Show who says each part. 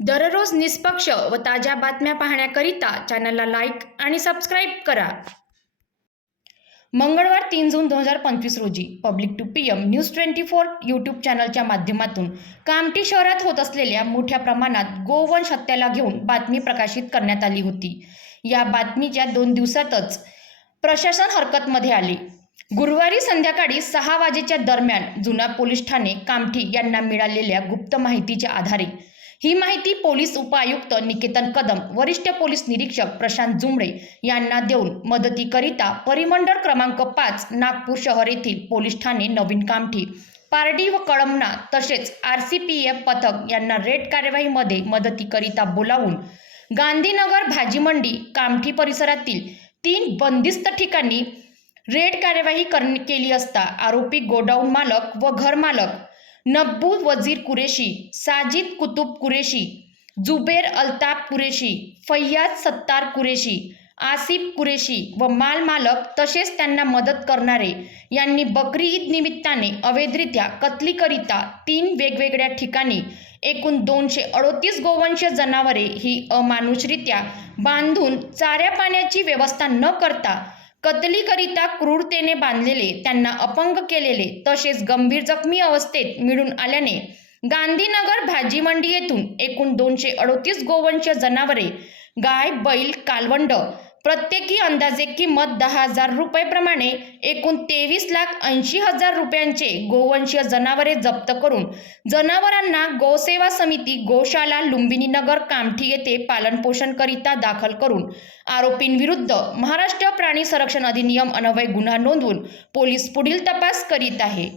Speaker 1: दररोज निष्पक्ष व ताज्या बातम्या पाहण्याकरिता चॅनलला लाईक आणि सबस्क्राईब करा. मंगळवार तीन जून दोन हजार पंचवीस रोजी public two P M news twenty four YouTube चॅनलच्या माध्यमातून कामठी शहरात होत असलेल्या मोठ्या प्रमाणात गोवंश हत्याला घेऊन बातमी प्रकाशित करण्यात आली होती. या बातमीच्या दोन दिवसातच प्रशासन हरकतमध्ये आले. गुरुवारी संध्याकाळी सहा वाजेच्या दरम्यान जुना पोलीस ठाणे कामठी यांना मिळालेल्या गुप्त माहितीच्या आधारे ही माहिती पोलीस उपायुक्त निकेतन कदम वरिष्ठ पोलीस निरीक्षक प्रशांत जुमडे यांना देऊन मदतीकरिता परिमंडळ क्रमांक पाच नागपूर शहर येथील पोलीस ठाणे नवीन कामठी पारडी व कळमना तसेच आर सी पी एफ पथक यांना रेड कार्यवाहीमध्ये मदतीकरिता बोलावून गांधीनगर भाजी मंडी कामठी परिसरातील तीन बंदिस्त ठिकाणी रेड कार्यवाही कर केली असता आरोपी गोडाऊन मालक व घर मालक नब्बू वजीर कुरेशी साजिद कुतुब कुरेशी जुबेर अल्ताफ कुरेशी फैयाज सत्तार कुरेशी आसिफ कुरेशी व माल मालक तसेच त्यांना मदत करणारे यांनी बकरी ईद निमित्ताने अवैधरित्या कत्लीकरिता तीन वेगवेगळ्या ठिकाणी एकूण दोनशे अडोतीस गोवंश जनावरे ही अमानुषरित्या बांधून चाऱ्या पाण्याची व्यवस्था न करता कतलीकरिता क्रूरतेने बांधलेले त्यांना अपंग केलेले तसेच गंभीर जखमी अवस्थेत मिळून आल्याने गांधीनगर भाजी मंडी येथून एकूण दोनशे अडोतीस गोवंश जनावरे गाय बैल कालवंड प्रत्येकी अंदाजे किंमत दहा हजार रुपयेप्रमाणे एकूण तेवीस लाख ऐंशी हजार रुपयांचे गोवंशीय जनावरे जप्त करून जनावरांना गोसेवा समिती गोशाला लुंबिनी नगर कामठी येथे पालनपोषणकरिता दाखल करून आरोपींविरुद्ध महाराष्ट्र प्राणी संरक्षण अधिनियम अन्वय गुन्हा नोंदवून पोलीस पुढील तपास करीत आहे.